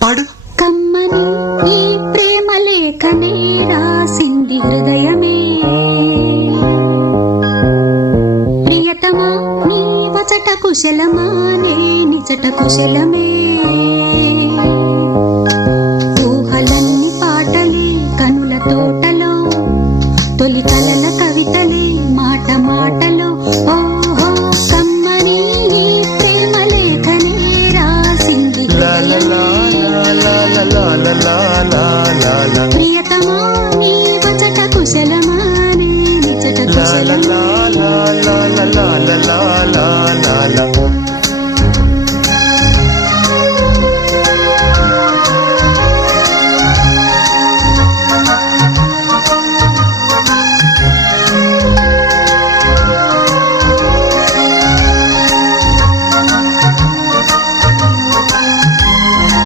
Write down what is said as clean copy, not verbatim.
పాడు. కమ్మని ఈ ప్రేమ లేఖనే రాసింది హృదయమే, ప్రియతమా నీ వచట కుశలమా నే నిజట కుశలమే. ఊహలన్ని పాటలే కనుల తోటలో, తొలి కలల కవితలే మాట మాటలో. ఓహో కమ్మని ఈ ప్రేమ లేఖనే రాసింది ప్రియతమా నీ వచట కుశలమా నే నిజట కుశలమా.